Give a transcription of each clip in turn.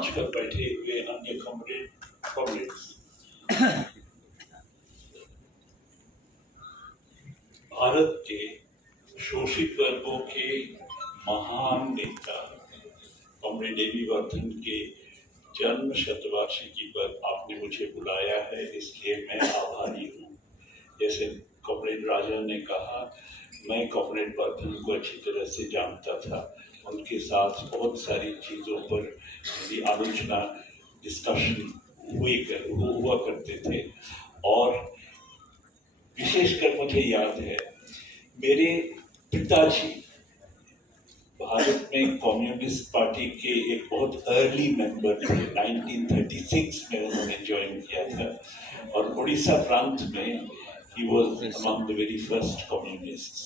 मंच पर बैठे हुए अन्य कॉमरेड्स, भारत के शोषित वर्गों के महान नेता कॉमरेड ए.वी. वर्धन के जन्म शतवार्षिकी पर आपने मुझे बुलाया है, इसलिए मैं आभारी हूँ। जैसे कॉमरेड राजा ने कहा, मैं कॉमरेड वर्धन को अच्छी तरह से जानता था। उनके साथ बहुत सारी चीज़ों पर मेरी आलोचना डिस्कशन हुआ करते थे। और विशेषकर मुझे याद है, मेरे पिताजी भारत में कम्युनिस्ट पार्टी के एक बहुत अर्ली मेंबर थे। 1936 में उन्होंने ज्वाइन किया था और उड़ीसा प्रांत में he was among the very first communists।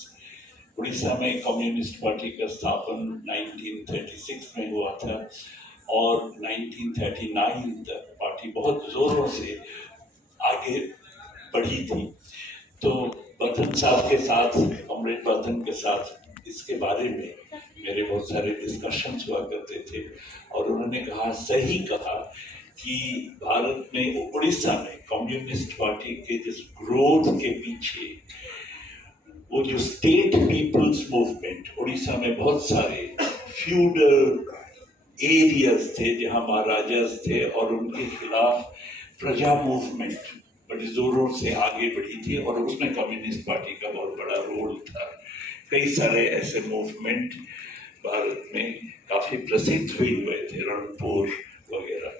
Orissa में कम्युनिस्ट पार्टी का स्थापन 1936 में हुआ था और 1939 तक पार्टी बहुत जोरों से आगे बढ़ी थी। तो वर्धन साहब के साथ, कॉमरेड वर्धन के साथ इसके बारे में मेरे बहुत सारे डिस्कशंस हुआ करते थे और उन्होंने कहा, सही कहा कि भारत में, उड़ीसा में कम्युनिस्ट पार्टी के जिस ग्रोथ के पीछे वो जो स्टेट पीपल्स मूवमेंट, उड़ीसा में बहुत सारे फ्यूडल एरियाज थे जहां महाराजास थे और उनके खिलाफ प्रजा मूवमेंट बड़े जोरों से आगे बढ़ी थी और उसमें कम्युनिस्ट पार्टी का बहुत बड़ा रोल था। कई सारे ऐसे मूवमेंट भारत में काफी प्रसिद्ध हुए थे, रणपुर वगैरह।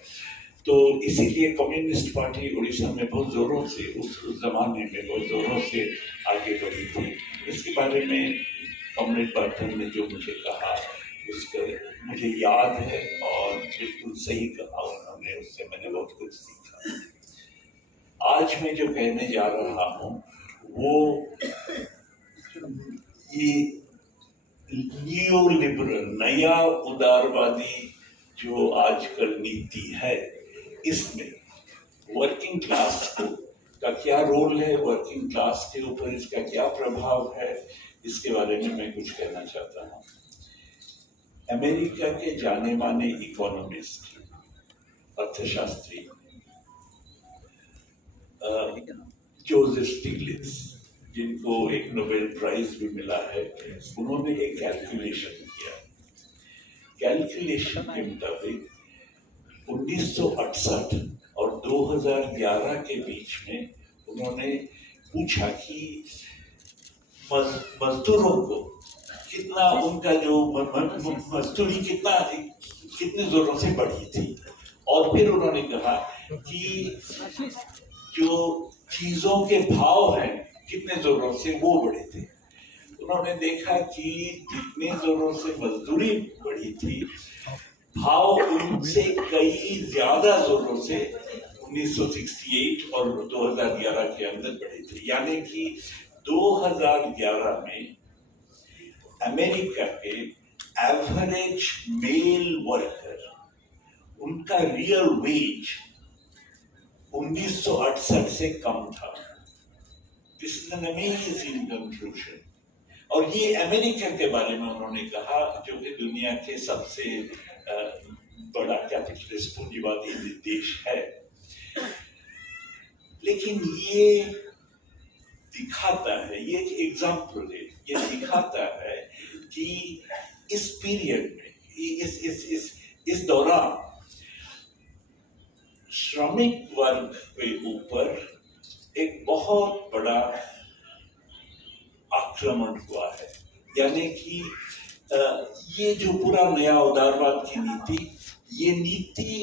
तो इसीलिए कम्युनिस्ट पार्टी उड़ीसा में बहुत जोरों से, उस जमाने में बहुत जोरों से आगे बढ़ी थी। इसके बारे में कॉमरेड वर्धन ने जो मुझे कहा, उसका मुझे याद है और बिल्कुल सही कहा उन्होंने, उससे मैंने बहुत कुछ सीखा। आज मैं जो कहने जा रहा हूँ वो ये न्यू लिबरल, नया उदारवादी जो आजकल नीति है, इसमें वर्किंग क्लास का क्या रोल है, वर्किंग क्लास के ऊपर इसका क्या प्रभाव है, इसके बारे में मैं कुछ कहना चाहता हूँ। अमेरिका के जाने माने इकोनॉमिस्ट, अर्थशास्त्री जोसेफ स्टिग्लिट्ज, जिनको एक नोबेल प्राइज भी मिला है, उन्होंने एक कैलकुलेशन किया। कैलकुलेशन के मुताबिक 1968 और 2011 के बीच में उन्होंने पूछा कि मजदूरों को कितना, उनका जो मजदूरी कितने जोरों से बढ़ी थी। और फिर उन्होंने कहा कि जो चीजों के भाव हैं कितने जोरों से वो बढ़े थे। उन्होंने देखा कि जितने जोरों से मजदूरी बढ़ी थी, भाव उनसे कई ज्यादा जोरों से 1968 और 2011 के अंदर बढ़े थे। यानी कि 2011 में अमेरिका के एवरेज मेल वर्कर, उनका रियल वेज 1968 से कम था। This is an amazing conclusion. और ये अमेरिका के बारे में उन्होंने कहा, जो कि दुनिया के सबसे बड़ा कैपिटलिस्ट पूंजीवादी देश है। लेकिन ये दिखाता है, ये एक एग्जाम्पल है, ये दिखाता है कि इस पीरियड में, इस दौरान श्रमिक वर्ग के ऊपर एक बहुत बड़ा आक्रमण हुआ है। यानी कि ये जो पूरा नया उदारवाद की नीति, ये नीति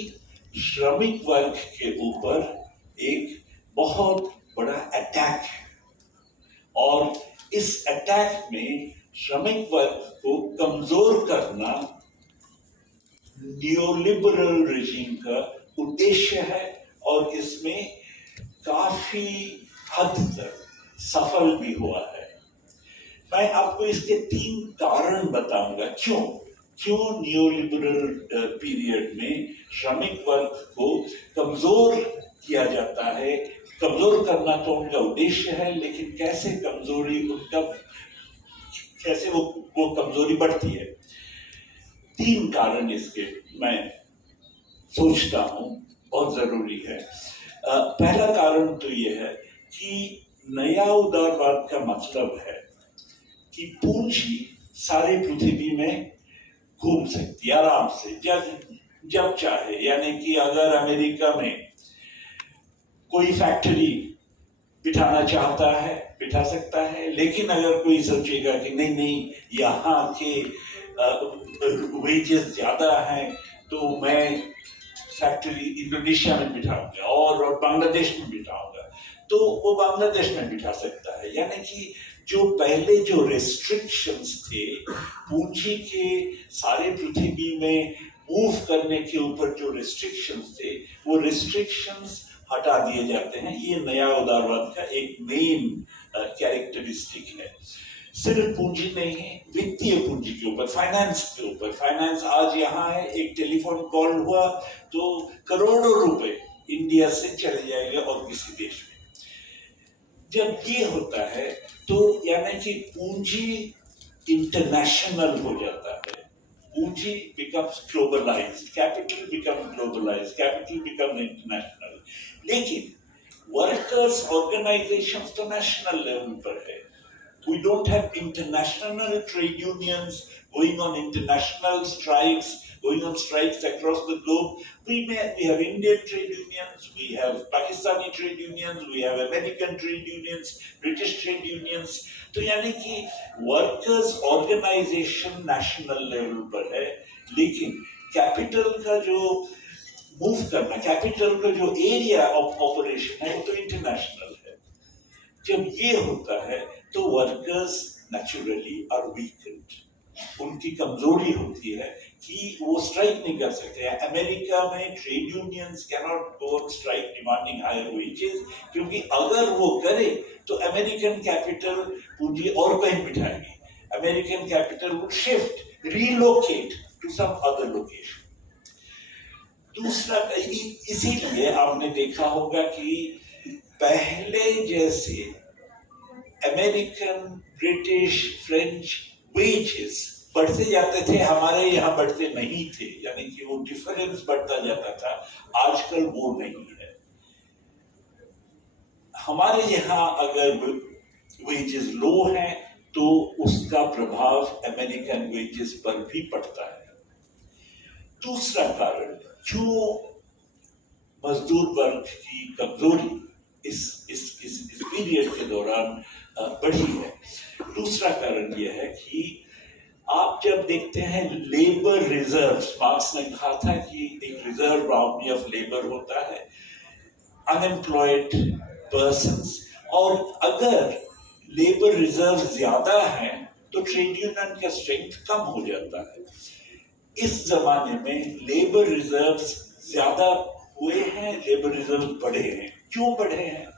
श्रमिक वर्ग के ऊपर एक बहुत बड़ा अटैक है और इस अटैक में श्रमिक वर्ग को कमजोर करना न्यूलिबरल रेजिम का उद्देश्य है और इसमें काफी हद तक सफल भी हुआ है। मैं आपको इसके 3 कारण बताऊंगा क्यों न्यूलिबरल पीरियड में श्रमिक वर्ग को कमजोर किया जाता है। कमजोर करना तो उनका उद्देश्य है, लेकिन कैसे वो कमजोरी बढ़ती है। 3 कारण इसके मैं सोचता हूँ बहुत जरूरी है। पहला कारण तो ये है कि नया उदारवाद का मतलब है कि पूंजी सारी पृथ्वी में घूम सकती है आराम से, जब जब चाहे। यानी कि अगर अमेरिका में कोई फैक्ट्री बिठाना चाहता है बिठा सकता है, लेकिन अगर कोई सोचेगा कि नहीं नहीं यहाँ के वेजेस ज्यादा हैं तो मैं फैक्ट्री इंडोनेशिया में बिठाऊंगा और बांग्लादेश में बिठाऊंगा, तो वो बांग्लादेश में बिठा सकता है। यानी कि जो पहले जो रेस्ट्रिक्शंस थे पूंजी के सारे पृथ्वी में मूव करने के ऊपर, जो रेस्ट्रिक्शंस थे वो रेस्ट्रिक्शंस हटा दिए जाते हैं। ये नया उदारवाद का एक मेन कैरेक्टरिस्टिक है। सिर्फ पूंजी नहीं है, वित्तीय पूंजी के ऊपर, फाइनेंस के ऊपर। फाइनेंस आज यहाँ है, एक टेलीफोन कॉल हुआ तो करोड़ों रुपए इंडिया से चले जाएंगे और किसी देश में। जब ये होता है तो यानी कि पूंजी इंटरनेशनल हो जाता है, पूंजी becomes globalized, capital becomes globalized, capital becomes international। लेकिन वर्कर्स ऑर्गेनाइजेशंस तो नेशनल लेवल पर है। We don't have international trade unions going on international strikes, going on strikes across the globe. We have Indian trade unions, we have Pakistani trade unions, we have American trade unions, British trade unions. तो यानी कि workers organisation national level पर है, लेकिन capital का जो move करना, capital का जो एरिया ऑफ ऑपरेशन है वो तो इंटरनेशनल है। जब ये होता है तो वर्कर्स नेचुरली आर वीकेंड, उनकी कमजोरी होती है कि वो स्ट्राइक नहीं कर सकते। अमेरिका में trade unions can not go on strike demanding higher wages, क्योंकि अगर वो करे तो अमेरिकन कैपिटल पूंजी और कहीं बिठाएगी। American capital would shift, relocate to some other location. दूसरा, इसीलिए आपने देखा होगा कि पहले जैसे अमेरिकन, ब्रिटिश, फ्रेंच वेजेस बढ़ते जाते थे, हमारे यहाँ बढ़ते नहीं थे। यानी कि वो डिफरेंस बढ़ता जाता था, आजकल वो नहीं है। हमारे यहाँ अगर वेजेस लो हैं तो उसका प्रभाव अमेरिकन वेजेस पर भी पड़ता है। दूसरा कारण, जो मजदूर वर्ग की कमजोरी इस पीरियड के दौरान बढ़ी है, दूसरा कारण यह है कि आप जब देखते हैं लेबर रिजर्व, मार्क्स ने कहा था कि एक रिजर्व आर्मी ऑफ लेबर होता है, अनएम्प्लॉयड पर्संस, और अगर लेबर रिजर्व ज्यादा है तो ट्रेड यूनियन का स्ट्रेंथ कम हो जाता है। इस जमाने में लेबर रिजर्व ज्यादा हुए हैं, लेबर रिजर्व बढ़े हैं। क्यों बढ़े हैं?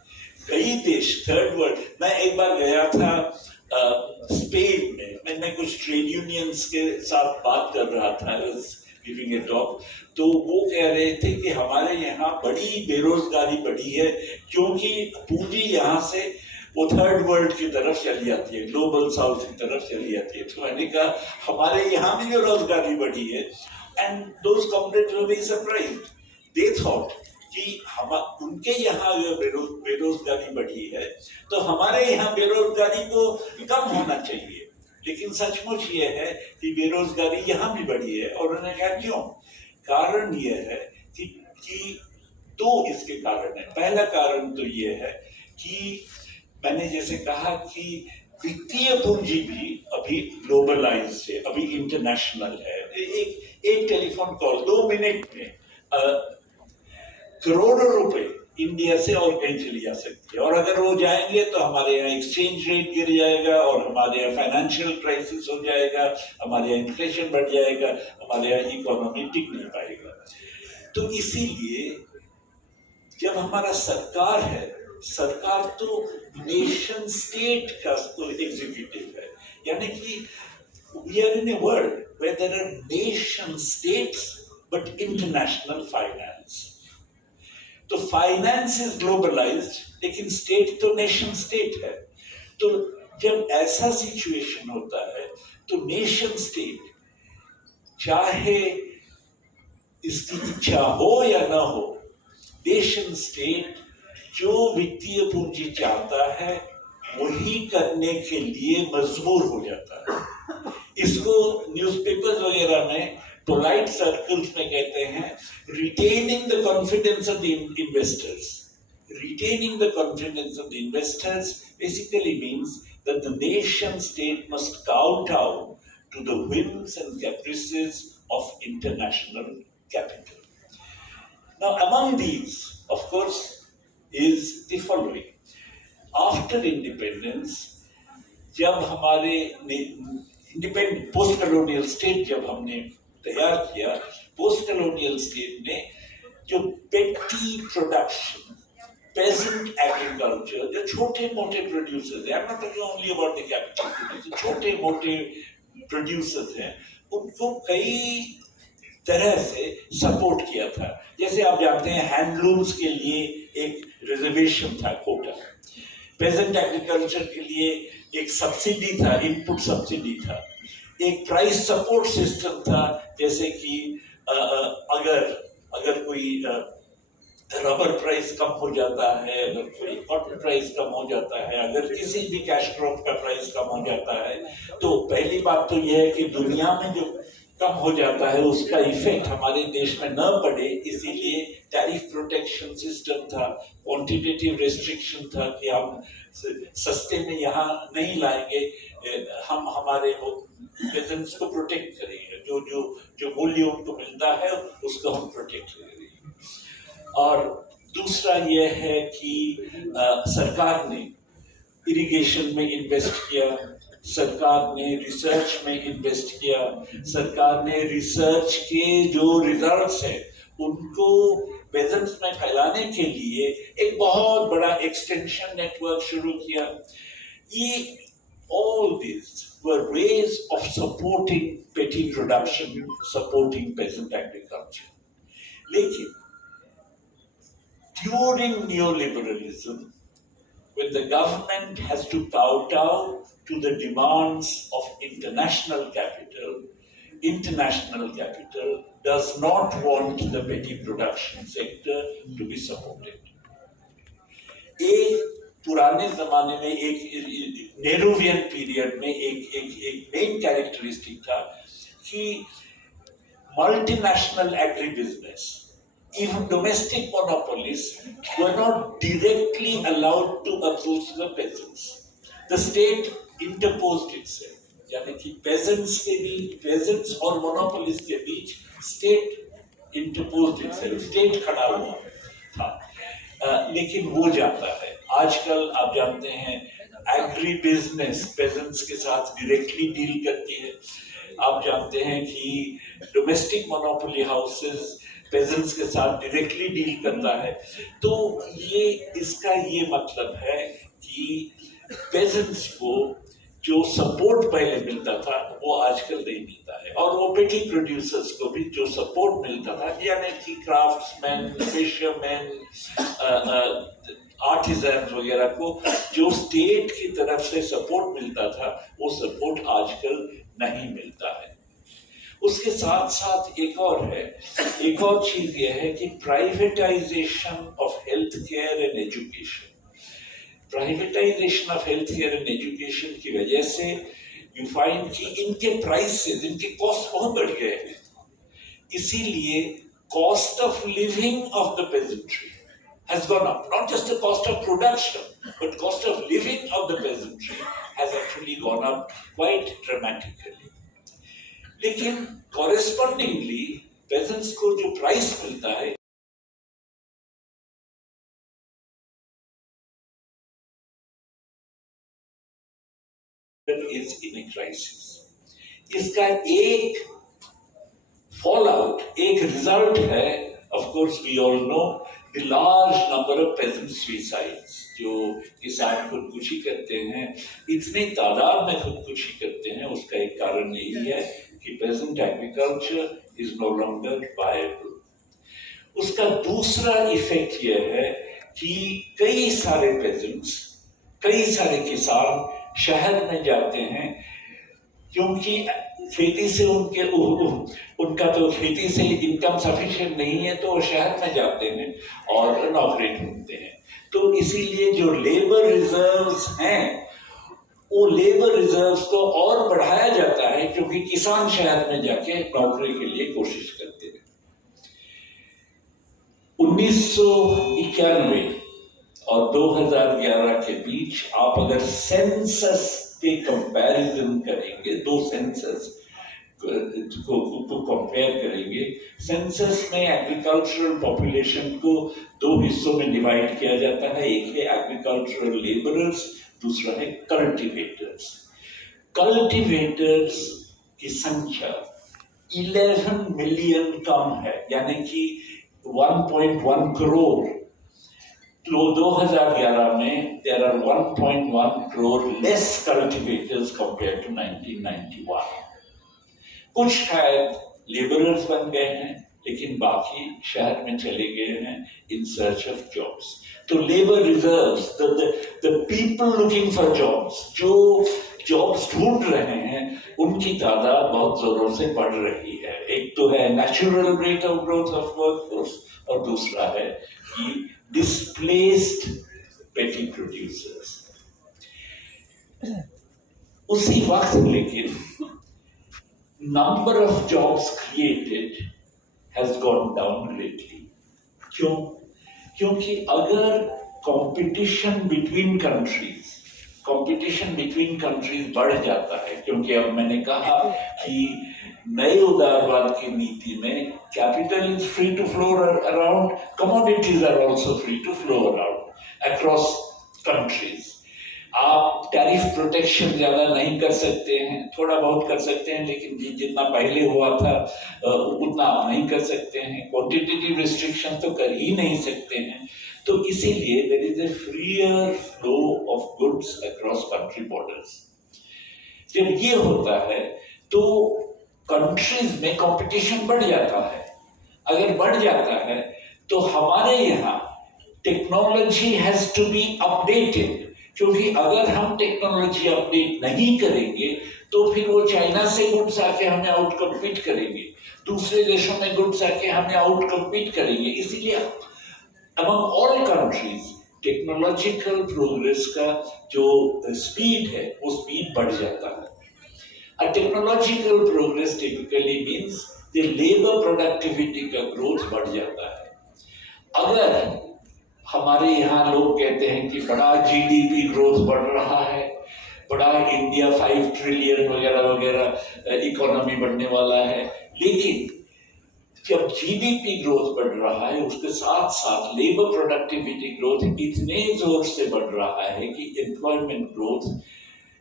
कई देश, थर्ड वर्ल्ड, मैं एक बार गया था स्पेन में, मैं कुछ ट्रेड यूनियंस के साथ बात कर रहा था, गिविंग ए टॉक, तो वो कह रहे थे कि हमारे यहाँ बड़ी बेरोजगारी बढ़ी है क्योंकि पूंजी यहाँ से वो थर्ड वर्ल्ड की तरफ चली जाती है, ग्लोबल साउथ की तरफ चली जाती है। तो मैंने कहा हमारे यहाँ भी बेरोजगारी बढ़ी है, and those comrades were very surprised. They thought कि हम उनके यहाँ बेरोजगारी बढ़ी है तो हमारे यहाँ बेरोजगारी को कम होना चाहिए, लेकिन सचमुच ये है कि बेरोजगारी यहाँ भी बढ़ी है। और उन्होंने कहा क्यों? कारण ये है कि दो इसके कारण है। पहला कारण तो ये है कि मैंने जैसे कहा कि वित्तीय पूंजी भी अभी ग्लोबलाइज्ड है, अभी इंटरनेशनल है। एक टेलीफोन कॉल 2 मिनट में करोड़ों रुपए इंडिया से और कहीं चली जा सकती है, और अगर वो जाएंगे तो हमारे यहाँ एक्सचेंज रेट गिर जाएगा और हमारे यहाँ फाइनेंशियल क्राइसिस हो जाएगा, हमारे यहाँ इन्फ्लेशन बढ़ जाएगा, हमारे यहाँ इकोनॉमी टिक नहीं पाएगा। तो इसीलिए जब हमारा सरकार है, सरकार तो नेशन स्टेट का एग्जीक्यूटिव है, यानी कि we are in a world where there are nation states but international finance. तो फाइनेंस इज ग्लोबलाइज्ड, लेकिन स्टेट तो नेशन स्टेट है। तो जब ऐसा सिचुएशन होता है तो नेशन स्टेट चाहे इसकी इच्छा हो या ना हो, नेशन स्टेट जो वित्तीय पूंजी चाहता है वही करने के लिए मजबूर हो जाता है। इसको न्यूज़पेपर्स वगैरह में पोलाइट सर्कल्स में कहते हैं retaining the confidence of the investors. Retaining the confidence of the investors basically means that the nation state must kowtow to the whims and caprices of international capital. Now, among these, of course, is the following. After independence, जब हमारे independent post colonial state जब हमने तैयार किया, post colonial state ने जो पेटी production, peasant agriculture, जो छोटे मोटे प्रोड्यूसर्स हैं, I'm not talking only about the capital producers, छोटे मोटे प्रोड्यूसर्स हैं, उनको कई तरह से सपोर्ट किया था। जैसे आप जानते हैं हैंडलूम्स के लिए एक रिजर्वेशन था, कोटा। पेजेंट एग्रीकल्चर के लिए एक सब्सिडी था, इनपुट सब्सिडी था। एक प्राइस सपोर्ट सिस्टम था, जैसे कि अगर कोई रबर प्राइस कम हो जाता है, अगर कोई कॉटन प्राइस कम हो जाता है, अगर किसी भी कैश क्रॉप का प्राइस कम हो जाता है, तो पहली बात तो यह है कि दुनिया में जो कम हो जाता है उसका इफेक्ट हमारे देश में न पड़े, इसीलिए टैरिफ प्रोटेक्शन सिस्टम था, क्वांटिटेटिव रेस्ट्रिक्शन था कि हम सस्ते में यहाँ नहीं लाएंगे, हम हमारे पेजेंट्स को प्रोटेक्ट करेंगे, जो मूल्य उनको मिलता है उसको हम प्रोटेक्ट करेंगे। और दूसरा यह है कि सरकार ने इरिगेशन में इन्वेस्ट किया, सरकार ने रिसर्च में इन्वेस्ट किया, सरकार ने रिसर्च के जो रिजल्ट्स हैं उनको पेजेंट्स में फैलाने के लिए एक बहुत बड़ा एक्सटेंशन नेटवर्क शुरू किया। ये all these were ways of supporting petty production, supporting peasant agriculture. लेकिन during neoliberalism, when the government has to kowtow to the demands of international capital does not want the petty production sector to be supported. एक पुराने जमाने में, एक Nehruvian period में एक main characteristic था कि multinational agri business, even domestic monopolies were not directly allowed to approach the peasants. The state interposed itself. यानी कि peasants और monopolies के बीच state interposed itself, state खड़ा हुआ था। लेकिन हो जाता है, आजकल आप जानते हैं एग्री बिजनेस peasants के साथ directly डील करती है। आप जानते हैं कि डोमेस्टिक मोनोपोली हाउसेस पेजेंट्स के साथ डायरेक्टली डील करता है। तो इसका ये मतलब है कि पेजेंट्स को जो सपोर्ट पहले मिलता था वो आजकल नहीं मिलता है, और वो पेटी प्रोड्यूसर्स को भी जो सपोर्ट मिलता था, यानी कि क्राफ्ट्समैन, फिशरमैन, आर्टिजन्स वगैरह को जो स्टेट की तरफ से सपोर्ट मिलता था वो सपोर्ट आजकल नहीं मिलता है। उसके साथ साथ एक और चीज यह है कि privatisation of health care and education, privatisation of health care and education की वजह से यू फाइंड कि इनके प्राइसेस, इनके कॉस्ट बहुत बढ़ गए हैं। इसीलिए cost of living of the pageantry has gone up. Not just the cost of production, but cost of living of the peasantry has actually gone up quite dramatically. लेकिन correspondingly peasants को जो price मिलता है is in a crisis. इसका एक fallout, एक result है, of course we all know, the large number of peasant suicides. जो किसान खुदकुशी करते हैं, इतनी तादाद में खुदकुशी करते हैं, उसका एक कारण यही है कि peasant agriculture is no longer viable. उसका दूसरा इफेक्ट यह है कि कई सारे peasants, कई सारे किसान शहर में जाते हैं क्योंकि खेती से उनका तो खेती से इनकम सफिशिएंट नहीं है, तो वो शहर में जाते हैं और नौकरी ढूंढते हैं। तो इसीलिए जो लेबर रिजर्व्स हैं, वो लेबर रिजर्व्स को और बढ़ाया जाता है, क्योंकि किसान शहर में जाके नौकरी के लिए कोशिश करते हैं। 1991 और 2011 के बीच आप अगर सेंसस के कंपैरिजन करेंगे, दो सेंसस को कंपेयर करेंगे, सेंसस में एग्रीकल्चरल पॉपुलेशन को दो हिस्सों में डिवाइड किया जाता है। एक है एग्रीकल्चरल लेबरर्स, दूसरा है कल्टीवेटर्स। कल्टीवेटर्स की संख्या 11 मिलियन कम है, यानी कि 1.1 करोड़। तो 2011 में there are 1.1 crore less cultivators compared to 1991. कुछ शायद लेबरर्स बन गए हैं, लेकिन बाकी शहर में चले गए हैं इन सर्च ऑफ जॉब्स। तो labour reserves, the people looking for jobs, जो जॉब्स ढूंढ रहे हैं, उनकी तादाद बहुत जोरों से बढ़ रही है। एक तो है natural rate of growth of workforce, और दूसरा है कि डिस्प्लेस्ड पेटी प्रोड्यूसर्स। उसी वक्त लेकिन number of jobs created has gone down lately. क्यों? क्योंकि अगर कंपटीशन बिटवीन कंट्रीज बढ़ जाता है, क्योंकि अब मैंने कहा कि नए उदारवाद की नीति में capital is free to flow around, commodities are also free to flow around across countries. आप टैरिफ प्रोटेक्शन ज्यादा नहीं कर सकते हैं, थोड़ा बहुत कर सकते हैं, लेकिन जितना पहले हुआ था उतना आप नहीं कर सकते हैं। क्वांटिटेटिव रिस्ट्रिक्शन तो कर ही नहीं सकते हैं। तो इसीलिए there is a freer flow of goods across country borders. जब ये होता है तो कंट्रीज में कंपटीशन बढ़ जाता है। अगर बढ़ जाता है तो हमारे यहाँ technology has to be updated, क्योंकि अगर हम टेक्नोलॉजी अपडेट नहीं करेंगे तो फिर वो चाइना से गुड्स आके हमें आउट कम्पीट करेंगे, दूसरे देशों में गुड्स आके हमें आउट कम्पीट करेंगे। इसलिए among all countries technological progress का जो स्पीड है वो स्पीड बढ़ जाता है। A technological progress typically means the labor productivity का ग्रोथ बढ़ जाता है। अगर हमारे यहाँ लोग कहते हैं कि बड़ा जीडीपी ग्रोथ बढ़ रहा है, बड़ा इंडिया 5 ट्रिलियन वगैरह वगैरह इकोनॉमी बढ़ने वाला है, लेकिन जब जीडीपी ग्रोथ बढ़ रहा है उसके साथ साथ लेबर प्रोडक्टिविटी ग्रोथ इतने जोर से बढ़ रहा है कि employment growth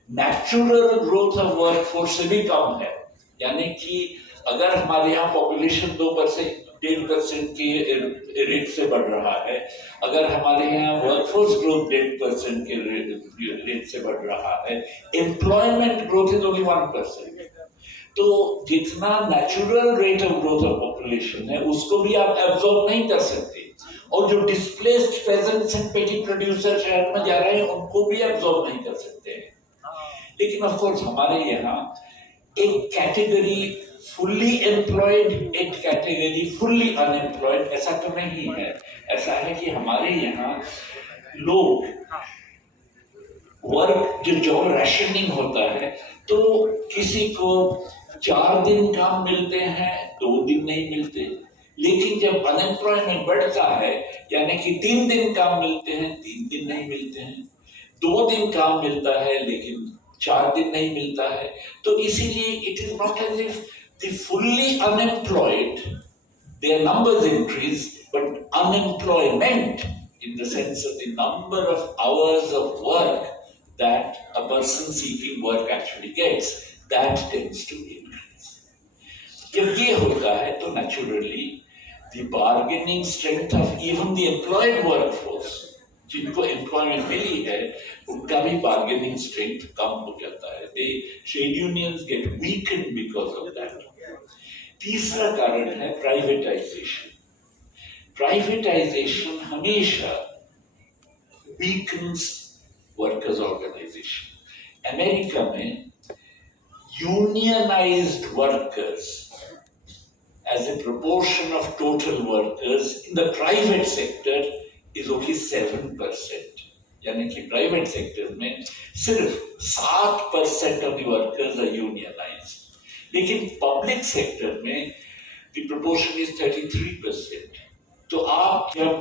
natural growth of workforce से भी कम है। यानी कि अगर हमारे यहाँ पॉपुलेशन 2% के रेट से बढ़ रहा है, अगर हमारे यहाँ वर्कफोर्स ग्रोथ 1% के रेट से बढ़ रहा है, एम्प्लॉयमेंट ग्रोथ इज ओनली 1%। तो जितना natural rate of growth of population है उसको भी आप एब्जॉर्ब नहीं कर सकते, और जो डिस्प्लेस्ड पेजेंट्स एंड पेटी प्रोड्यूसर शहर में जा रहे हैं उनको भी एब्जॉर्ब नहीं कर सकते हैं। लेकिन ऑफ कोर्स हमारे यहाँ एक कैटेगरी फुल्ली एम्प्लॉयड, एक कैटेगरी फुल्ली अनएम्प्लॉयड, ऐसा तो नहीं है। ऐसा है कि हमारे यहाँ लोग वर्क जो जॉब रैशनिंग होता है, तो किसी को 4 दिन काम मिलते हैं, 2 दिन नहीं मिलते। लेकिन जब अनएम्प्लॉयमेंट बढ़ता है, यानी कि 3 दिन काम मिलते हैं, 3 दिन नहीं मिलते हैं, 2 दिन काम मिलता है लेकिन 4 दिन नहीं मिलता है। तो इसीलिए it is not as if the fully unemployed their numbers increase, but unemployment in the sense of the number of hours of work that a person seeking work actually gets, that tends to increase. जब ये होता है तो naturally the bargaining strength of even the employed workforce, जिनको employment मिली है, उनका भी बार्गेनिंग स्ट्रेंथ कम हो जाता है। They trade unions get weaken because of that. तीसरा कारण है प्राइवेटाइजेशन। प्राइवेटाइजेशन हमेशा वीकन्स वर्कर्स ऑर्गेनाइजेशन। अमेरिका में unionized workers as a proportion of total workers in the private sector is only 7%. यानी कि प्राइवेट सेक्टर में सिर्फ 7% of the workers are unionised, लेकिन पब्लिक सेक्टर में द प्रोपोर्शन इज 33%. तो आप जब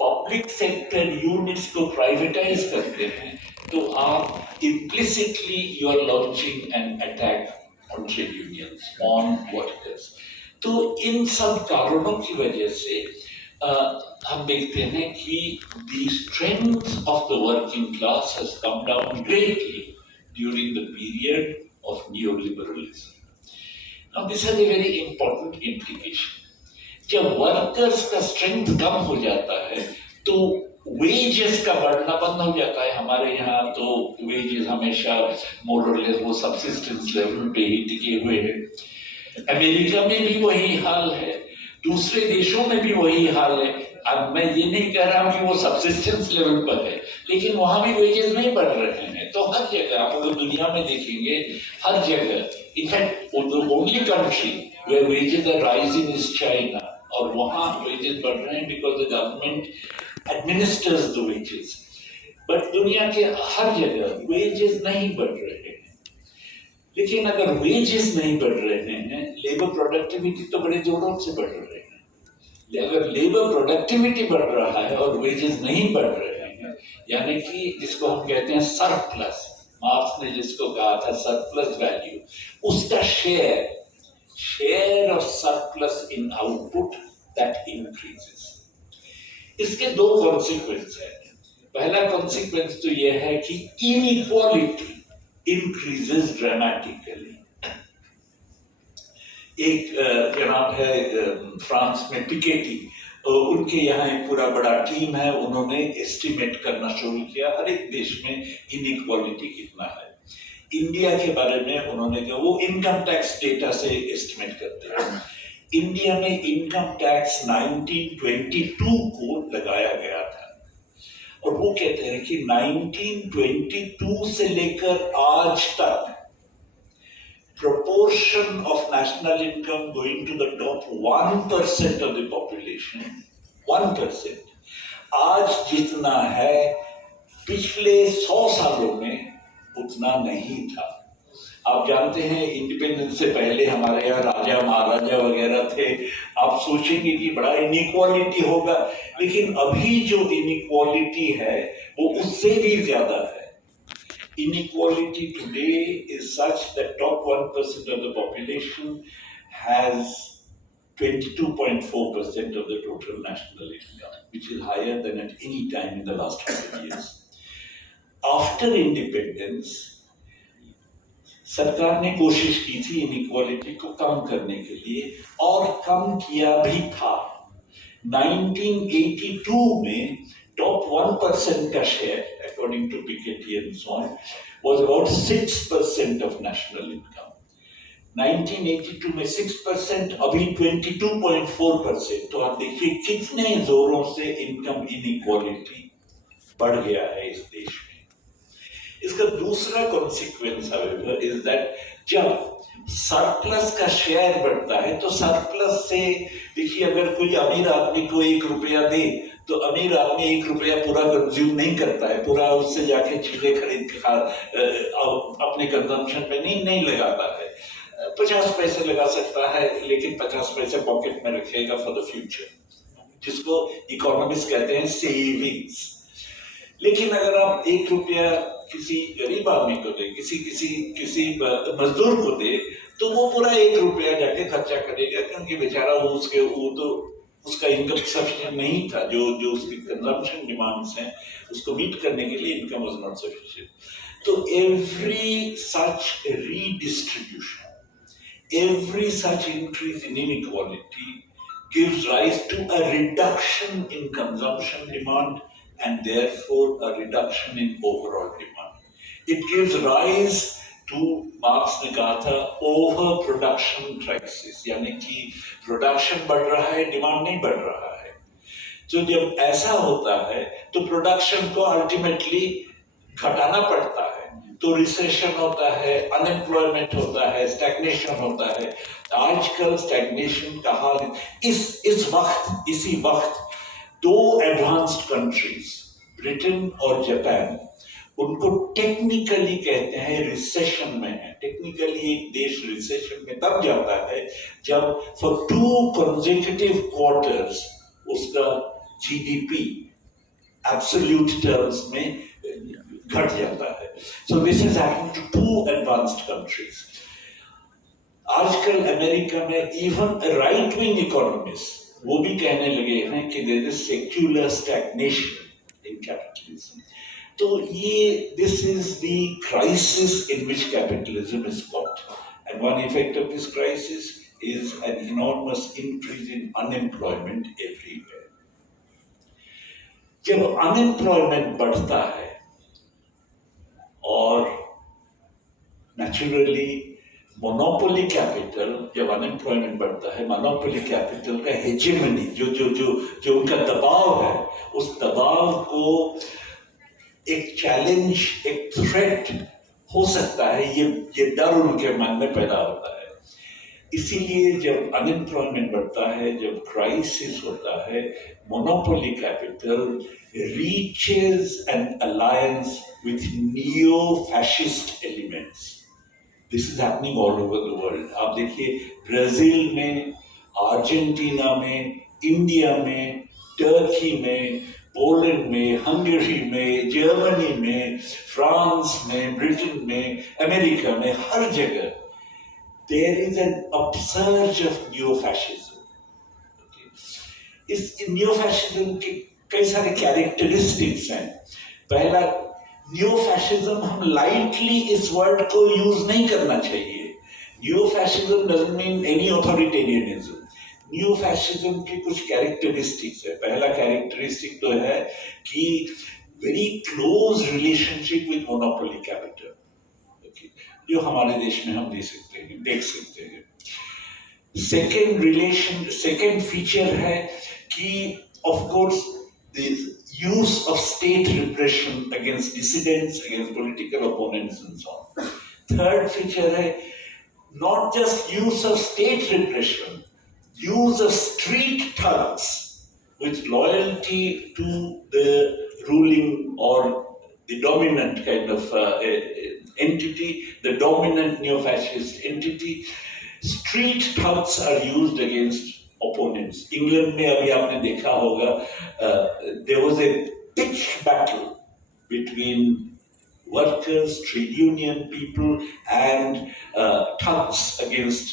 पब्लिक सेक्टर यूनिट्स को प्राइवेटाइज करते हैं तो आप implicitly you are launching an attack on trade unions, on workers. तो इन सब कारणों की वजह से हम देखते हैं कि the strength of the working class has come down greatly during the period of neoliberalism. Now this has a very important implication. जब वर्कर्स का स्ट्रेंथ कम हो जाता है तो वेजेस का बढ़ना बंद हो जाता है. हमारे यहाँ तो वेजेस हमेशा मोर और लेस वो सबसिस्टेंस लेवल पे ही टिके हुए हैं. अमेरिका में भी वही हाल है, दूसरे देशों में भी वही हाल है. अब मैं ये नहीं कह रहा हूं कि वो सबसिस्टेंस लेवल पर है, लेकिन वहां भी वेजेस नहीं बढ़ रहे हैं. तो हर जगह आप अगर दुनिया में देखेंगे, हर जगह, in fact only country where wages are rising is China, और वहां वेजेस बढ़ रहे हैं because the government administers the wages. But दुनिया के हर जगह वेजेस नहीं बढ़ रहे हैं. लेकिन अगर वेजेस नहीं बढ़ रहे हैं, लेबर प्रोडक्टिविटी तो बड़े जोरों से बढ़ रहे हैं. अगर लेबर प्रोडक्टिविटी बढ़ रहा है और वेजेस नहीं बढ़ रहे हैं, यानी कि जिसको हम कहते हैं सरप्लस, मार्क्स ने जिसको कहा था सरप्लस वैल्यू, उसका share of surplus in output that increases. इसके दो कॉन्सिक्वेंस है. पहला कॉन्सिक्वेंस तो यह है कि इनइक्वालिटी increases dramatically. एक जनाब है फ्रांस में पिकेटी, उनके यहाँ एक पूरा बड़ा टीम है, उन्होंने एस्टिमेट करना शुरू किया हर एक देश में इनइक्वालिटी कितना है. इंडिया के बारे में उन्होंने कहा, वो इनकम टैक्स डेटा से एस्टिमेट करते हैं. इंडिया में इनकम टैक्स 1922 को लगाया गया था, और वो कहते हैं कि 1922 से लेकर आज तक proportion of national income going to the top 1% of the population, 1%, आज जितना है पिछले 100 सालों में उतना नहीं था. आप जानते हैं इंडिपेंडेंस से पहले हमारे यहाँ राजा महाराजा वगैरह थे. आप सोचेंगे कि बड़ा इनइक्वालिटी होगा, लेकिन अभी जो इनइक्वालिटी है वो उससे भी ज्यादा है. Inequality today is such that top 1% of the population has 22.4% of the total national income, which is higher than at any time in the last 100 years. After independence, सरकार ने कोशिश की थी इनइक्वालिटी को कम करने के लिए, और कम किया भी था. 1982 में top 1% का share, according to Piketty and so on, was about 6% of national income. 1982 में 6%, अभी 22.4%. तो आप देखिए कितने जोरों से इनकम इनइक्वालिटी बढ़ गया है इस देश में. इसका दूसरा कॉन्सिक्वेंस however is that जब सरप्लस का शेयर बढ़ता है तो सरप्लस से, देखिए अगर कोई अमीर आदमी को 1 रुपया दे तो अमीर आदमी 1 रुपया पूरा कंज्यूम नहीं करता है, पूरा उससे जाके चीजें खरीद के अपने कंजम्पशन में नहीं लगाता है. 50 पैसे लगा सकता है, लेकिन 50 पैसे पॉकेट में रखेगा फॉर द फ्यूचर, जिसको इकोनॉमिस्ट कहते हैं सेविंग्स. लेकिन अगर आप 1 रुपया किसी गरीब आदमी को दे, किसी मजदूर को दे, तो वो पूरा 1 रुपया जाके खर्चा करेगा, क्योंकि बेचारा उसका इनकम सफिशिएंट नहीं था. जो उसकी कंजम्पशन डिमांड्स हैं उसको मीट करने के लिए इनकम वाज नॉट सफिशिएंट. तो every such redistribution, every such increase in inequality gives rise to a reduction in consumption demand and therefore a reduction in overall demand. It gives rise to, marks ने कहा था, over production crisis, यानी कि production बढ़ रहा है, demand नहीं बढ़ रहा है. तो जब ऐसा होता है तो प्रोडक्शन को अल्टीमेटली घटाना पड़ता है. तो रिसेशन होता है, अनएम्प्लॉयमेंट होता है, स्टैग्नेशन होता है। आजकल स्टैग्नेशन का हाल इसी वक्त दो एडवांस्ड कंट्रीज ब्रिटेन और जापान, उनको टेक्निकली कहते हैं रिसेशन में है। टेक्निकली एक देश रिसेशन में तब जाता है जब फॉर 2 consecutive quarters उसका जीडीपी एब्सोल्यूट टर्म्स में घट जाता है। So this is happening to 2 advanced countries। आजकल अमेरिका में इवन राइट विंग इकोनॉमिस्ट वो भी कहने लगे हैं कि there is secular stagnation in capitalism. तो ये this is the crisis in which capitalism is caught, and one effect of this crisis is an enormous increase in unemployment everywhere. जब unemployment बढ़ता है और नेचुरली मोनोपोली कैपिटल, जब unemployment बढ़ता है monopoly capital का हेजेमनी जो उनका दबाव है, उस दबाव को एक चैलेंज, एक थ्रेट हो सकता है, ये डर उनके मन में पैदा होता है। इसीलिए जब अनएम्प्लॉयमेंट बढ़ता है, जब क्राइसिस होता है, monopoly capital reaches N alliance with neo fascist elements. This is happening all over the world. आप देखिए ब्राजील में, अर्जेंटीना में, इंडिया में, टर्की में, पोलैंड में, हंगरी में, जर्मनी में, फ्रांस में, ब्रिटेन में, अमेरिका में, हर जगह there is an upsurge of new fascism. इस न्यू फैशिज्म के कई सारे कैरेक्टरिस्टिक्स हैं। पहला, न्यू फैशिज्म, हम लाइटली इस वर्ड को यूज नहीं करना चाहिए। New fascism doesn't mean any authoritarianism. New fascism के कुछ कैरेक्टरिस्टिक्स है। पहला कैरेक्टरिस्टिक तो है कि very close relationship with monopoly capital, जो हमारे देश में हम देख सकते हैं। सेकेंड फीचर है कि of course the use of state repression against dissidents, against political opponents and so on. Third feature है not just use of state repression, use of street thugs with loyalty to the ruling or the dominant kind of entity, the dominant neo-fascist entity. Street thugs are used against opponents. England में अभी आपने देखा होगा, there was a pitched battle between workers, trade union people, and thugs against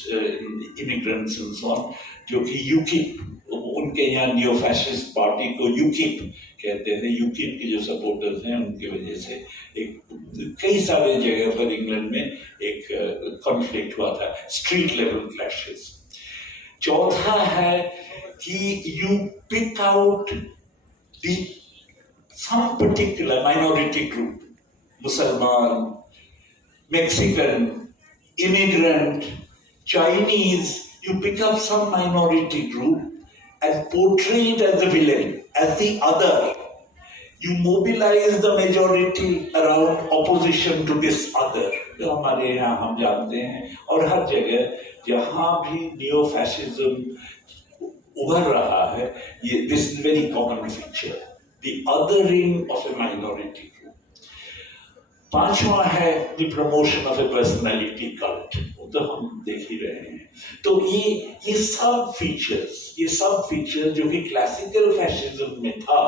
immigrants and so on, जो कि UKIP, उनके यहाँ न्यो fascist party को यूकिप कहते हैं। यूकिप के जो सपोर्टर्स हैं उनकी वजह से कई सारे जगह पर इंग्लैंड में एक कॉन्फ्लिक्ट हुआ था, स्ट्रीट लेवल क्लैशेस। चौथा है कि you pick out some particular minority group, Musalman, Mexican, immigrant, Chinese, you pick up some minority group and portray it as the villain, as the other. You mobilize the majority around opposition to this other, जो हमारे यहाँ हम जानते हैं। और हर जगह जहाँ भी नियो फैशिज्म उभर रहा है, ये this is very common feature, the adhering of A minority group. पांचवा है the promotion of A personality cult, वो तो हम देख ही रहे हैं। तो ये सब फीचर्स जो कि क्लासिकल फैशिज्म में था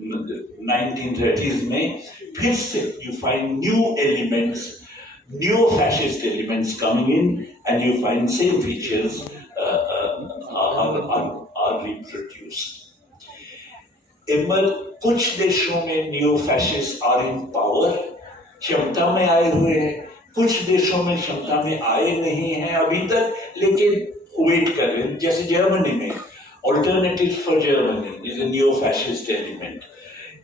1930s में, फिर से you find new elements, neo-fascist elements coming in, and you find same features are reproduced. कुछ देशों में neo-fascists are in power, क्षमता में आए हुए हैं, कुछ देशों में क्षमता में आए नहीं हैं अभी तक, लेकिन वेट कर रहे हैं। जैसे जर्मनी में Alternative for Germany is a neo-fascist element.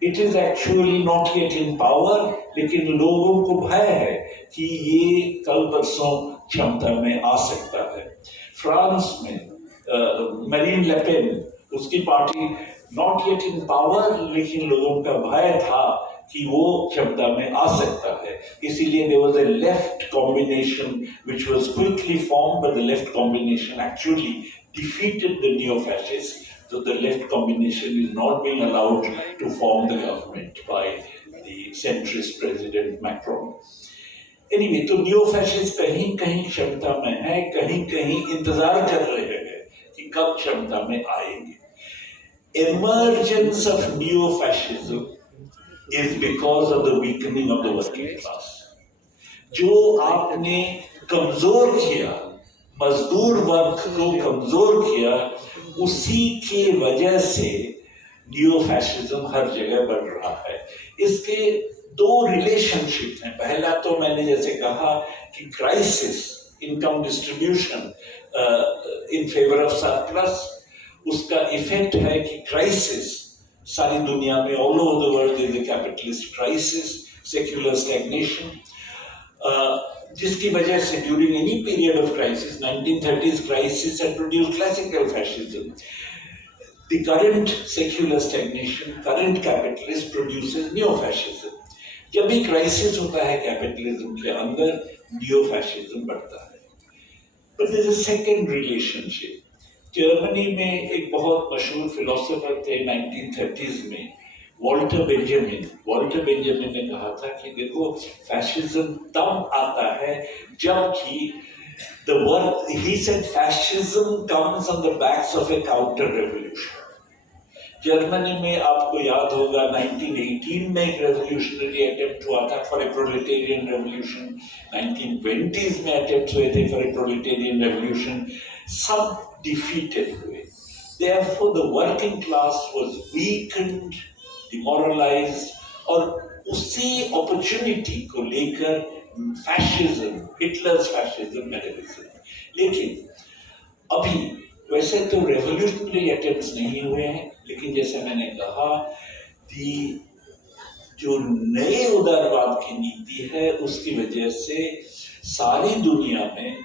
It is actually not yet in power, लेकिन लोगों को भय है कि ये कल परसों क्षमता में आ सकता है। फ्रांस में मरीन ले पेन, उसकी party not yet in power, लेकिन लोगों का भय था कि वो क्षमता में आ सकता है। इसीलिए there was a left combination which was quickly formed, but the left combination actually defeated the neo-fascists. So the left combination is not being allowed to form the government by the centrist president Macron. Anyway, तो neo-fascists कहीं कहीं क्षमता में है, कहीं कहीं इंतजार कर रहे हैं कि कब क्षमता में आएंगे। Emergence of neo-fascism is because of the weakening of the working class. जो आपने कमजोर किया, मजदूर वर्ग को कमजोर किया, उसी के वजह से नियो फैशिज्म हर जगह बढ़ रहा है। इसके दो रिलेशनशिप हैं। पहला तो मैंने जैसे कहा कि crisis, income distribution in favour of surplus, उसका इफेक्ट है कि क्राइसिस सारी दुनिया में all over the world is a capitalist crisis, secular stagnation, जिसकी वजह से during any period of crisis, 1930s crisis had produced classical fascism, the current secular stagnation, current capitalist produces neo fascism. जब भी crisis होता है capitalism के अंदर, neo fascism बढ़ता है। But there is a second relationship. Germany में एक बहुत मशहूर फिलोसोफर थे 1930s में, वॉल्टर बेंजामिन ने कहा था कि देखो फैशिज्म तब आता है जबकि he said fascism comes on the backs of a counter revolution. Germany में आपको याद होगा 1918 में एक रेवोल्यूशनरी अटेम्प्ट हुआ था for a proletarian revolution, 1920s में अटेम्प्ट हुए थे फॉर ए प्रोलेटेरियन रेवोल्यूशन, सब defeated हुए। Therefore the working class was weakened, demoralized, और उसी अपॉर्चुनिटी को लेकर फैशिज्म, हिटलर्स फैशिज्म में रेवोल्यूशन। लेकिन अभी वैसे तो रेवोल्यूशनरी अटेम्प्ट्स नहीं हुए हैं, लेकिन जैसे मैंने कहा जो नए उदारवाद की नीति है उसकी वजह से सारी दुनिया में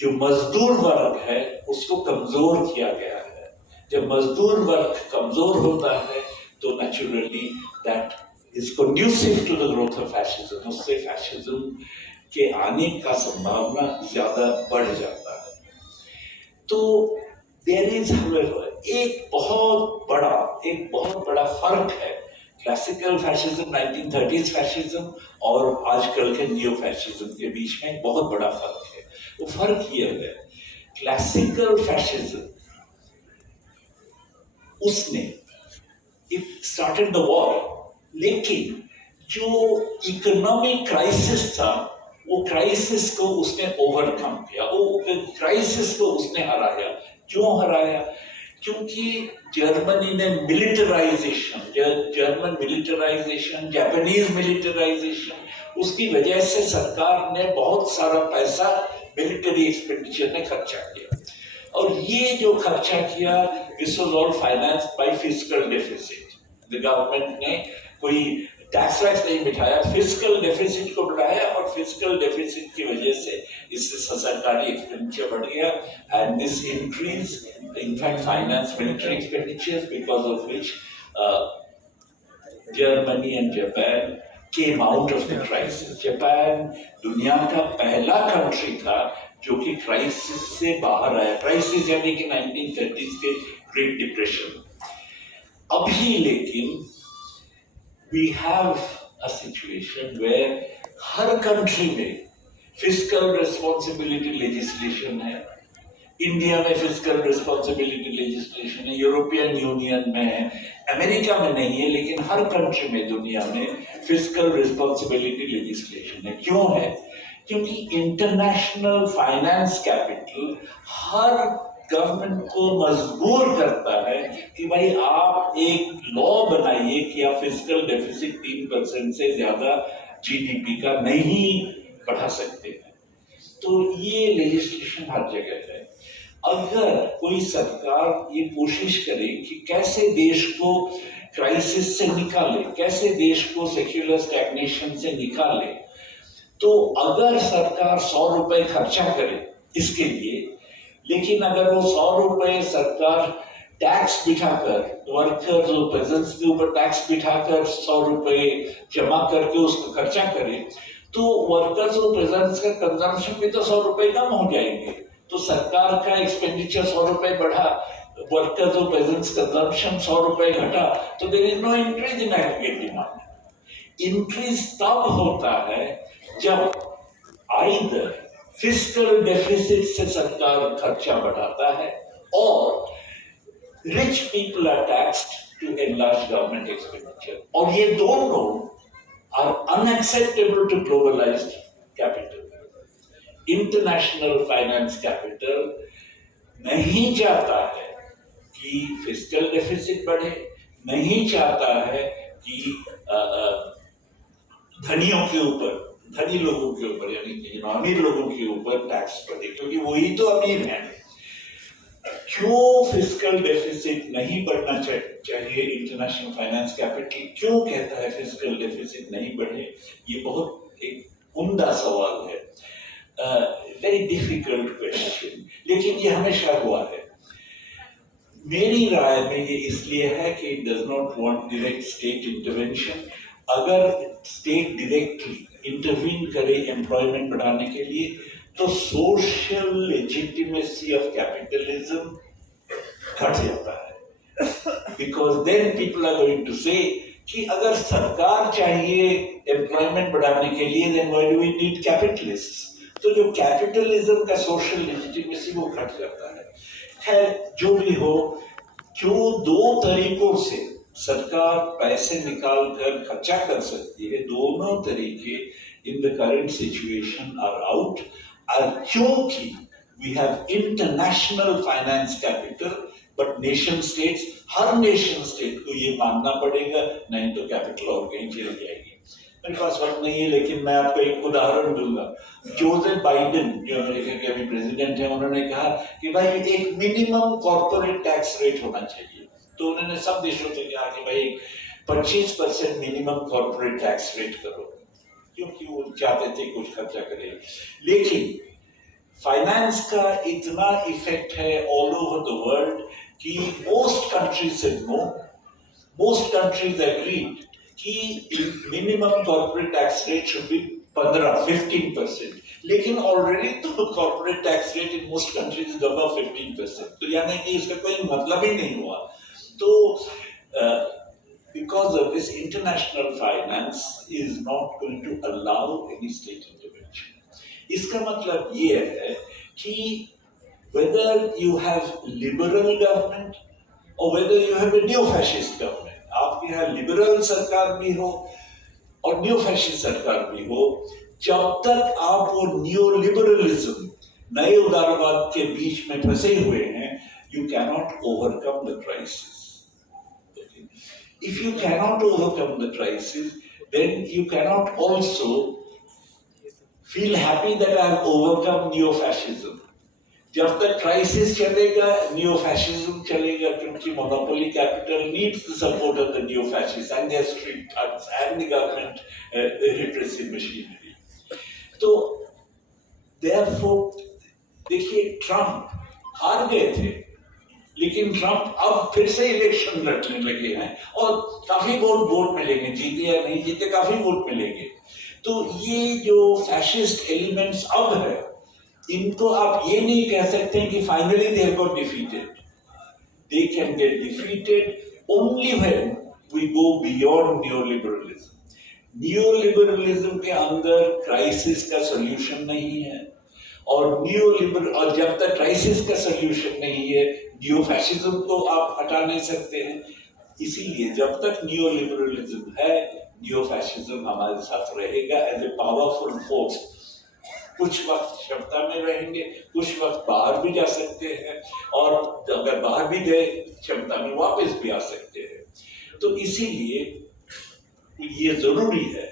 जो मजदूर वर्ग है उसको कमजोर किया गया है। जब मजदूर वर्ग कमजोर होता है तो naturally that is conducive to the growth of fascism, उससे फैशिज्म के आने का संभावना ज्यादा बढ़ जाता है। तो देयर इज एक बहुत बड़ा फर्क है क्लासिकल फैशिज्म, 1930s फैशिज्म और आजकल के नियो फैशिज्म के बीच में बहुत बड़ा फर्क है। वो फर्क ये है, क्लासिकल फैशिज्म उसने इट स्टार्टेड द वॉर, लेकिन जो इकोनॉमिक क्राइसिस था वो क्राइसिस को उसने ओवरकम किया, वो क्राइसिस को उसने हराया। क्यों हराया? क्योंकि जर्मनी ने militarisation, German militarisation, Japanese militarisation, उसकी वजह से सरकार ने बहुत सारा पैसा मिलिट्री एक्सपेंडिचर में खर्चा किया, और ये जो खर्चा किया this was all financed by fiscal deficit. The government ने कोई टैक्स वैक्स नहीं बिठाया, फिस्कल डेफिसिट को बढ़ाया, और फिस्कल डेफिसिट की वजह से इससे सरकारी एक्सपेंडिचर बढ़ गया, and this increase in fact finance military expenditures, because of which Germany and Japan came out of the crisis. Japan दुनिया का पहला कंट्री था जो कि क्राइसिस से बाहर आया, क्राइसिस यानी कि 1930s के ग्रेट डिप्रेशन। अभी लेकिन we have a situation where her country में फिस्कल रिस्पॉन्सिबिलिटी लेजिस्लेशन है। इंडिया में फिस्कल रिस्पॉन्सिबिलिटी लेजिस्लेशन है, यूरोपियन यूनियन में है, अमेरिका में नहीं है, लेकिन हर कंट्री में दुनिया में फिस्कल रिस्पॉन्सिबिलिटी लेजिस्लेशन है। क्यों है? क्योंकि इंटरनेशनल फाइनेंस कैपिटल हर गवर्नमेंट को मजबूर करता है कि भाई आप एक लॉ बनाइए कि आप फिस्कल डेफिसिट 3% से ज्यादा जीडीपी का नहीं बढ़ा सकते हैं। तो ये लेजिस्लेशन हर जगह है। अगर कोई सरकार ये कोशिश करे कि कैसे देश को क्राइसिस से निकाले, कैसे देश को सेक्युलर स्टैग्नेशन से निकाले, तो अगर सरकार 100 रुपए खर्चा करे इसके लिए, लेकिन अगर वो 100 रुपए सरकार टैक्स बिठाकर वर्कर्स और पेजेंट्स के ऊपर टैक्स बिठाकर 100 रुपए जमा करके उसका खर्चा करे, तो वर्कर्स और पेजेंट्स का कंजम्पशन भी तो 100 रुपए कम हो जाएंगे। तो सरकार का एक्सपेंडिचर 100 रुपए बढ़ा, वर्कर्स और पेजेंट्स कंजम्पशन 100 रुपए घटा, तो there is no increase in aggregate demand. Increase तब होता है जब आइदर फिस्कल डेफिसिट से सरकार खर्चा बढ़ाता है और rich people are taxed to enlarge government expenditure, और ये दोनों are unacceptable to globalized capital. International finance capital नहीं चाहता है कि fiscal deficit बढ़े, नहीं चाहता है कि धनियों के ऊपर, धनी लोगों के ऊपर यानी कि अमीर लोगों के ऊपर टैक्स बढ़े, क्योंकि वही तो अमीर हैं। क्यों फिस्कल डेफिसिट नहीं बढ़ना चाहिए? इंटरनेशनल फाइनेंस कैपिटल क्यों कहता है फिस्कल डेफिसिट नहीं बढ़े? ये बहुत एक उम्दा सवाल है, वेरी डिफिकल्ट क्वेश्चन, लेकिन ये हमेशा हुआ है। मेरी राय में ये इसलिए है कि it does not want direct state intervention. अगर स्टेट डायरेक्टली इंटरवीन करे एम्प्लॉयमेंट बढ़ाने के लिए, तो सोशल लेजिटिमेसी ऑफ कैपिटलिज्म घट जाता है, because then people are going to say कि अगर सरकार चाहिए एम्प्लॉयमेंट बढ़ाने के लिए, then why do we need capitalists? तो जो कैपिटलिज्म का सोशल लेजिटिमेसी वो घट जाता है। खैर जो भी हो, क्यों दो तरीकों से सरकार पैसे निकाल कर खर्चा कर सकती है, दोनों तरीके in the current situation are out. क्योंकि we have international finance capital, but nation states, हर नेशन स्टेट को ये मानना पड़ेगा, नहीं तो कैपिटल और कहीं चली जाएगी। मेरे पास वक्त नहीं है, लेकिन मैं आपको एक उदाहरण दूंगा। जोसेफ बाइडेन जो अमेरिका के अभी प्रेसिडेंट हैं, उन्होंने कहा कि भाई एक मिनिमम कॉर्पोरेट टैक्स रेट होना चाहिए। तो उन्होंने सब देशों से कहा कि भाई 25% मिनिमम कॉर्पोरेट टैक्स रेट करो, क्योंकि वो चाहते थे कुछ खर्चा करें। लेकिन फाइनेंस का इतना इफेक्ट है ऑल ओवर द वर्ल्ड कि most countries said no, most countries agreed कि minimum corporate tax rate should be 15% लेकिन ऑलरेडी तो corporate tax rate in most countries is above 15%, तो यानी कि इसका कोई मतलब ही नहीं हुआ। तो because of this, international finance is not going to allow any state intervention. इसका मतलब ये है कि whether you have liberal government or whether you have a neo-fascist government, आपके यहाँ लिबरल सरकार भी हो और न्यू-फैशिस्ट सरकार भी हो, जब तक आप वो न्यू-लिबरलिज्म, नए उदारवाद के बीच में फंसे हुए हैं, you cannot overcome the crisis. If you cannot overcome the crisis, then you cannot also feel happy that I have overcome neo-fascism. जब तक क्राइसिस चलेगा, neo-fascism चलेगा, क्योंकि monopoly capital needs the support of the neo-fascists and their street thugs and the government repressive machinery. तो therefore, देखिए Trump हार गए थे, लेकिन ट्रम्प अब फिर से इलेक्शन लड़ने लगे हैं और काफी वोट मिलेंगे, जीते या नहीं जीते काफी वोट मिलेंगे। तो ये जो फैशिस्ट एलिमेंट्स अब है, इनको आप ये नहीं कह सकते कि finally they have got defeated. They can get defeated only when we go beyond neoliberalism. Neoliberalism के अंदर क्राइसिस का सॉल्यूशन नहीं है, और जब तक क्राइसिस का सॉल्यूशन नहीं है, न्यू फैशिज्म को आप हटा नहीं सकते हैं। इसीलिए जब तक न्यू लिबरलिज्म है, न्यू फैशिज्म हमारे साथ रहेगा एज ए पावरफुल फोर्स। कुछ वक्त क्षमता में रहेंगे, कुछ वक्त बाहर भी जा सकते हैं, और अगर बाहर भी गए क्षमता में वापस भी आ सकते हैं। तो इसीलिए ये जरूरी है,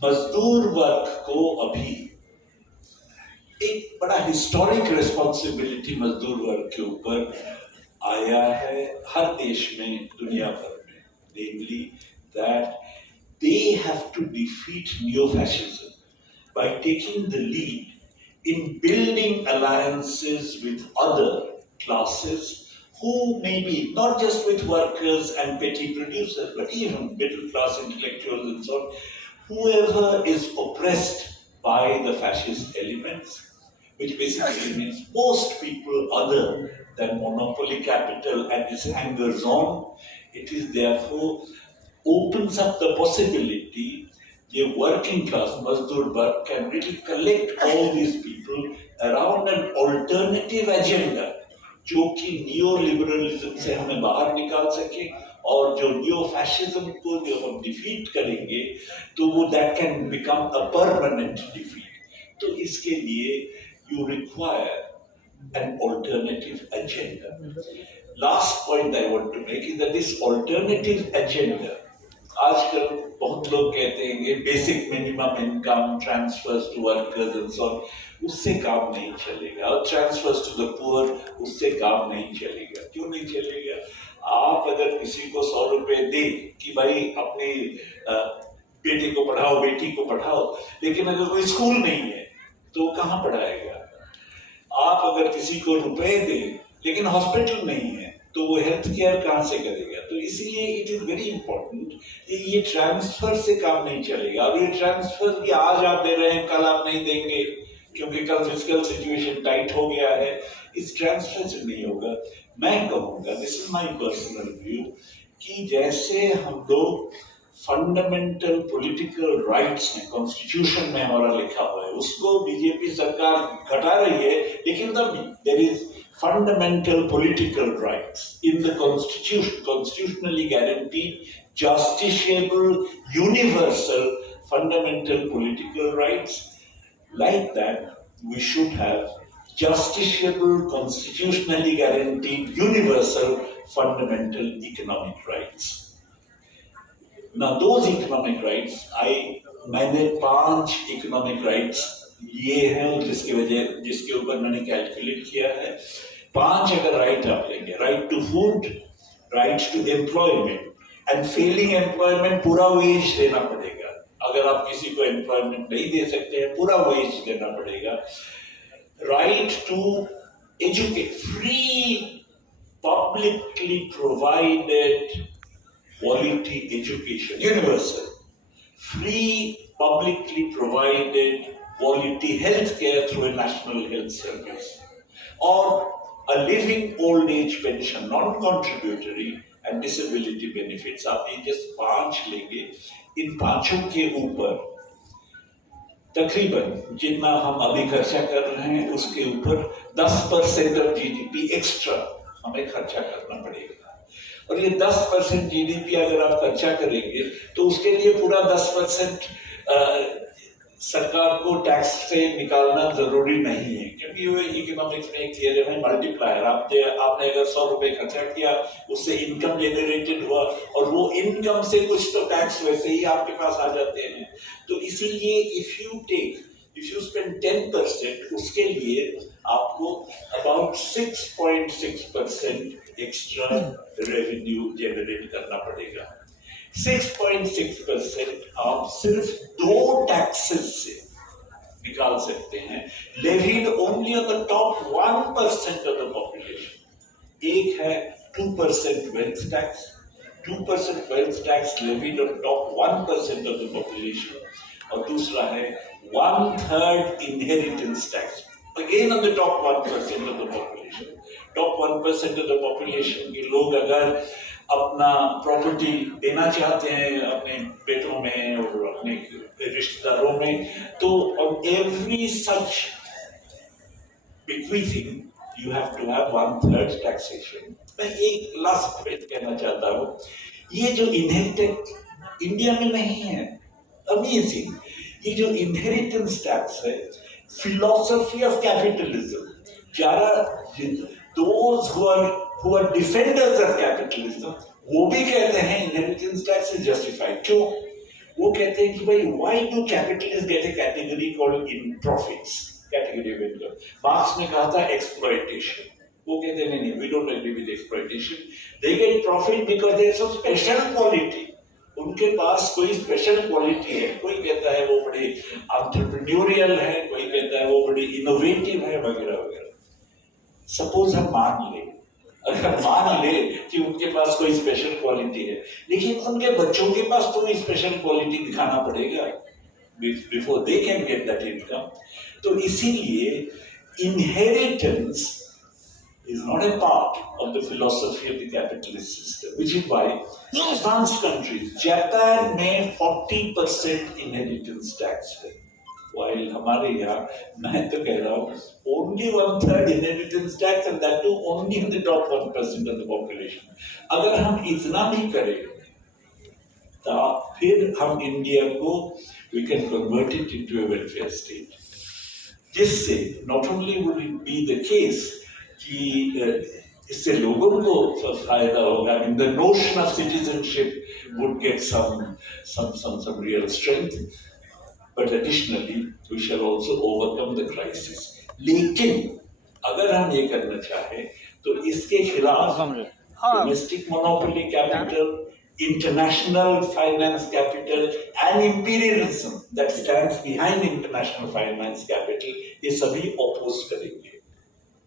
मजदूर वर्ग को अभी एक बड़ा हिस्टोरिक रिस्पॉन्सिबिलिटी मजदूर वर्ग के ऊपर आया है हर देश में, दुनिया भर में, namely that they have to defeat neo-fascism by taking the lead in building alliances with other classes who may be not just with workers and petty producers, but even middle class intellectuals and so on, whoever is oppressed by the fascist elements, which basically means most people other than monopoly capital and its hangers on, it is therefore opens up the possibility the working class Mazdoor Varg can really collect all these people around an alternative agenda, जो कि neo liberalism से हमें बाहर निकाल सके और जो neo fascism को जो हम डिफीट करेंगे तो वो that can become a permanent defeat. तो इसके लिए you require an alternative agenda. Last point I want to make is that this alternative agenda, आजकल बहुत लोग कहते हैं कि basic minimum income, transfers to workers and so on, उससे काम नहीं चलेगा, और ट्रांसफर्स टू द पुअर, उससे काम नहीं चलेगा। क्यों नहीं चलेगा? आप अगर किसी को 100 रुपए दे कि भाई अपने बेटे को पढ़ाओ, बेटी को पढ़ाओ, लेकिन अगर कोई स्कूल नहीं है तो कहाँ पढ़ाएगा? आप अगर किसी को रुपए दे लेकिन हॉस्पिटल नहीं है तो वो हेल्थ केयर कहाँ से करेगा? तो इसीलिए इट इज वेरी इंपॉर्टेंट कि ये ट्रांसफर से काम नहीं चलेगा। और ये ट्रांसफर भी आज आप दे रहे हैं, कल आप नहीं देंगे, क्योंकि कल फिजिकल सिचुएशन टाइट हो गया है, इस ट्रांसफर से नहीं होगा। मैं कहूँगा, this is my personal view, कि जैसे हम लोग फंडामेंटल पॉलिटिकल राइट्स हैं, कॉन्स्टिट्यूशन में हमारा लिखा हुआ है, उसको बीजेपी सरकार घटा रही है, लेकिन तब there is fundamental political rights in the constitution, constitutionally guaranteed, justiciable, universal, fundamental political rights. Like that, we should have justiciable, constitutionally guaranteed, universal, fundamental economic rights. Now, those economic rights, मैंने 5 economic rights ये हैं जिसके ऊपर मैंने calculate किया है। 5 अगर right आप लेंगे, right to food, right to employment, and failing employment पूरा वेज देना पड़ेगा। अगर आप किसी को एम्प्लॉयमेंट नहीं दे सकते हैं, पूरा वेज देना पड़ेगा। Right to educate, free publicly provided quality education, universal, free publicly provided quality health care through a national health service, or a living old age pension, non-contributory, and disability benefits. आप ये just 5 लेंगे, इन 5 के ऊपर तकरीबन जितना हम अभी खर्चा कर रहे हैं उसके ऊपर 10% ऑफ जीडीपी एक्स्ट्रा हमें खर्चा करना पड़ेगा। और ये 10% जीडीपी अगर आप खर्चा करेंगे तो उसके लिए पूरा 10% सरकार को टैक्स से निकालना जरूरी नहीं है, क्योंकि वो इकोनॉमिक्स में एक थियरी है मल्टीप्लायर। आपने अगर 100 रुपए खर्चा किया, उससे इनकम जनरेटेड हुआ, और वो इनकम से कुछ तो टैक्स वैसे ही आपके पास आ जाते हैं। तो इसीलिए इफ यू स्पेंड 10%, उसके लिए आपको अबाउट 6.6% एक्स्ट्रा रेवेन्यू जनरेट करना पड़ेगा। 6.6% आप सिर्फ 2 टैक्सेस से निकाल सकते हैं, levied only on the top 1% of the population. एक है 2% wealth tax, 2% wealth tax levied on top 1% of the population, और दूसरा है 1/3 inheritance tax, again on the top 1% of the population. Top 1% of the population के लोग अगर अपना property देना चाहते हैं अपने बेटों में और अपने रिश्तेदारों में, तो on every such bequeathing you have to have 1/3 taxation। मैं एक लास्ट पॉइंट कहना चाहता हूँ, ये जो इनहेरिटेड इंडिया में नहीं है, अमेजिंग, ये जो इनहेरिटेंस टैक्स है, philosophy of capitalism, those who are defenders of capitalism, वो भी कहते हैं inheritance tax is justified। क्यों? वो कहते हैं कि भाई why do capitalists get a category called in profits, category of income? Marks ने कहा था exploitation, वो कहते हैं नहीं, we don't agree with exploitation, they get profit because they have some special quality, उनके पास कोई स्पेशल क्वालिटी है। कोई कहता है वो बड़े एंटरप्रेन्योरियल है, कोई कहता है वो बड़ी इनोवेटिव है, वगैरह वगैरह। सपोज हम मान लें अगर मान ले कि उनके पास कोई स्पेशल क्वालिटी है, लेकिन उनके बच्चों के पास तो स्पेशल क्वालिटी दिखाना पड़ेगा before they can get that income. तो इसीलिए inheritance is not a part of the philosophy of the capitalist system, which is why advanced countries, Japan में 40% inheritance tax है, while हमारे यहाँ मैं तो कह रहा हूँ only 1/3 inheritance tax, and that too only in the top 1% of the population। अगर हम इतना भी करें तो फिर हम इंडिया को we can convert it into a welfare state, जिससे not only would it be the case कि इससे लोगों को फायदा होगा, and the notion of citizenship would get some real strength, but additionally we shall also overcome the crisis। लेकिन अगर हम ये करना चाहें तो इसके खिलाफ domestic monopoly capital, international finance capital and imperialism that stands behind international finance capital, ये सभी oppose करेंगे।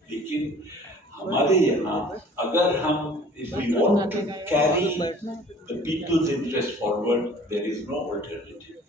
लेकिन हमारे यहाँ अगर हम if we want to carry the people's interest forward, there is no alternative।